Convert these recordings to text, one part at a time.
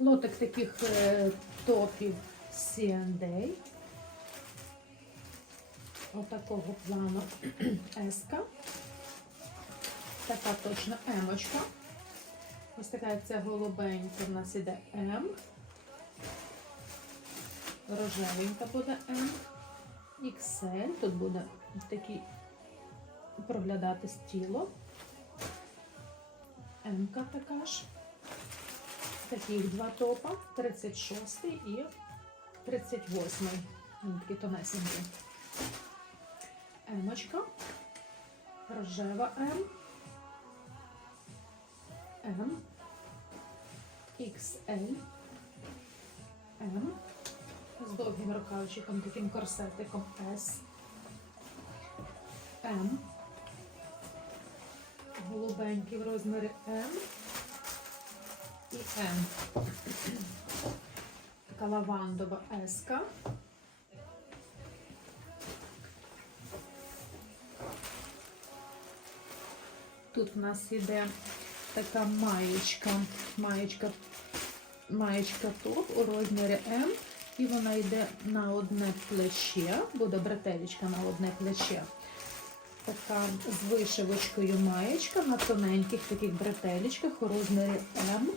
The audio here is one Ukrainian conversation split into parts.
Лотик таких е, топів C&A. Отакого плану еска. Така точно емочка. Ось така це голубенька в нас іде М. Рожевенька буде М. XL. Тут буде такий проглядати тіло. М-ка така ж. Таких два топа. 36 і 38. Він такий тонесенький. Емочка. Рожева М. М. XL. М. З довгим рукавчиком, таким корсетиком S. М. Голубенький в розмірі М. І М. Така лавандова S. Тут в нас іде така маєчка, маєчка, маєчка топ у розмірі М. І вона йде на одне плече, буде бретелечка на одне плече. Така з вишивочкою маєчка на тоненьких таких бретелечках у розмірі М.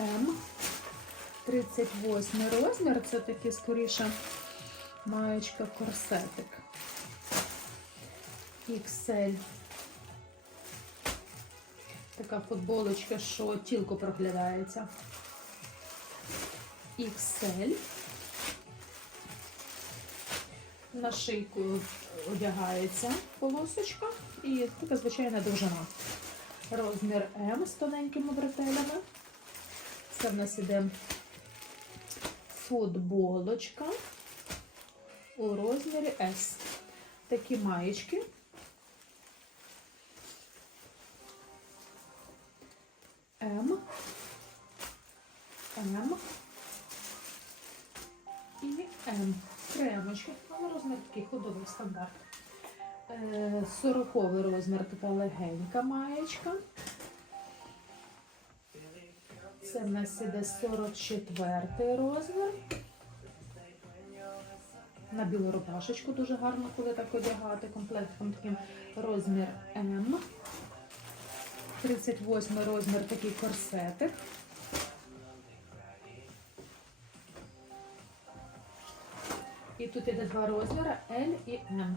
М. 38 розмір. Це такий скоріше маєчка корсетик. XL. Така футболочка, що тілко проглядається. XL. На шийку одягається полосочка і така звичайна довжина. Розмір М з тоненькими бретелями. Це в нас іде футболочка у розмірі S. Такі маєчки. М. М. І М. Кремочки. Але розмір такий ходовий стандарт. Е, Сороковий розмір така легенька маєчка. Це в нас іде 44 розмір. На білу рубашечку дуже гарно, коли так одягати. Комплектом таким розмір М. 38 розмір такий корсетик. І тут іде два розміри L і M.